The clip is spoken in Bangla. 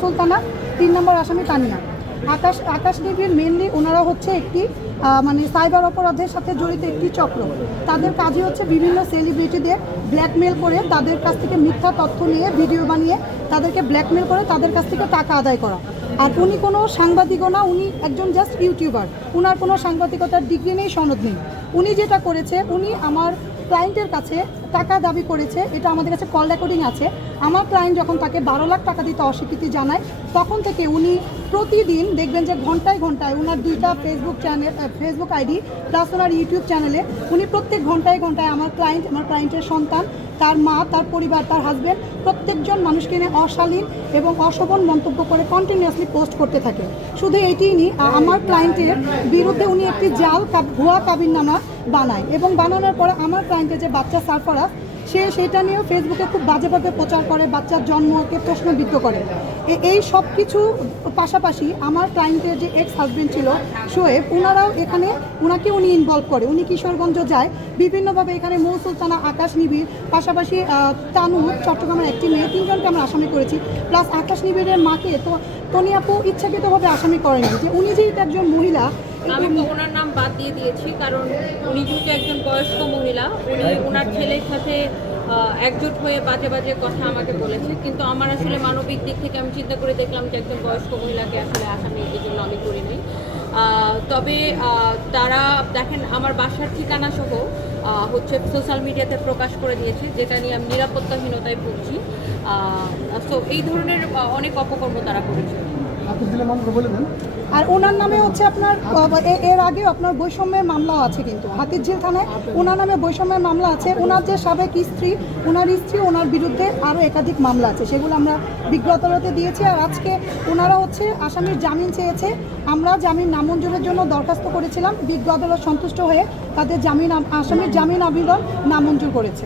সুলতানা, তিন নম্বর আসামি তানিয়া। আকাশ আকাশ দেবীর মেনলি ওনারা হচ্ছে একটি মানে সাইবার অপরাধের সাথে জড়িত একটি চক্র। তাদের কাজই হচ্ছে বিভিন্ন সেলিব্রিটিদের ব্ল্যাকমেল করে তাদের কাছ থেকে মিথ্যা তথ্য নিয়ে ভিডিও বানিয়ে তাদেরকে ব্ল্যাকমেল করে তাদের কাছ থেকে টাকা আদায় করা। আর উনি কোনো সাংবাদিকও না, উনি একজন জাস্ট ইউটিউবার উনার কোনো সাংবাদিকতার ডিগ্রি নেই, সনদ নেই। উনি যেটা করেছে, উনি আমার ক্লায়েন্টের কাছে টাকা দাবি করেছে, এটা আমাদের কাছে কল রেকর্ডিং আছে। আমার ক্লায়েন্ট যখন তাকে বারো লাখ টাকা দিতে অস্বীকৃতি জানায়, তখন থেকে উনি প্রতিদিন দেখবেন যে ঘন্টায় ঘন্টায় ওনার দুইটা Facebook channel Facebook ID plus ওনার ইউটিউব চ্যানেলে উনি প্রত্যেক ঘন্টায় ঘন্টায় আমার ক্লায়েন্ট আমার ক্লায়েন্টের সন্তান, তার মা, তার পরিবার, তার হাজব্যান্ড প্রত্যেকজন মানুষকে নিয়ে অশালীন এবং অশোভন মন্তব্য করে কন্টিনিউয়াসলি পোস্ট করতে থাকে। শুধু এটিই নি আমার ক্লায়েন্টের বিরুদ্ধে উনি একটি জাল ভুয়া কাবিননামা বানায় এবং বানানোর পরে আমার ক্লায়েন্টের যে বাচ্চা সারফরাজ সে সেটা নিয়েও ফেসবুকে খুব বাজেভাবে প্রচার করে, বাচ্চার জন্মকে প্রশ্নবিদ্ধ করে। এই সব কিছু পাশাপাশি আমার ক্লায়েন্টের যে এক্স হাজবেন্ড ছিল শোয়েব ওনারাও এখানে ওনাকে উনি ইনভলভ করে। উনি কিশোরগঞ্জ যায়। বিভিন্নভাবে এখানে মৌ সুলতানা, আকাশ নিবিড়, পাশাপাশি তানু চট্টগ্রামের একটি মেয়ে। তিনজনকে আমরা আসামি করেছি। প্লাস আকাশ নিবিড়ের মাকে তো তনি আপু ইচ্ছাকৃতভাবে আসামি করেনি। যে উনি যেহেতু একজন মহিলা আমি ওনার নাম বাদ দিয়ে দিয়েছি, কারণ উনি যেহেতু একজন বয়স্ক মহিলা। উনি ওনার ছেলের সাথে একজোট হয়ে বাজে বাজে কথা আমাকে বলেছে। কিন্তু আমার আসলে মানবিক দিক থেকে আমি চিন্তা করে দেখলাম যে একজন বয়স্ক মহিলাকে আসলে আসামি এই জন্য আমি করিনি। তবে তারা দেখেন, আমার বাসার ঠিকানা সহ হচ্ছে সোশ্যাল মিডিয়াতে প্রকাশ করে দিয়েছে, যেটা নিয়ে আমি নিরাপত্তাহীনতায় ভুগছি। সো এই ধরনের অনেক অপকর্ম তারা করেছে। আর ওনার নামে হচ্ছে আপনার এর আগে আপনার বৈষম্যের মামলাও আছে কিন্তু। হাতিরঝিল থানায় ওনার নামে বৈষম্যের মামলা আছে। ওনার যে সাবেক স্ত্রী, ওনার স্ত্রী, ওনার বিরুদ্ধে আরও একাধিক মামলা আছে। সেগুলো আমরা বিজ্ঞ দিয়েছি। আর আজকে ওনারা হচ্ছে আসামির জামিন চেয়েছে। আমরা জামিন নামঞ্জুরের জন্য দরখাস্ত করেছিলাম। বিজ্ঞ আদালত সন্তুষ্ট হয়ে তাদের জামিন আসামির জামিন আবেদন নামঞ্জুর করেছে।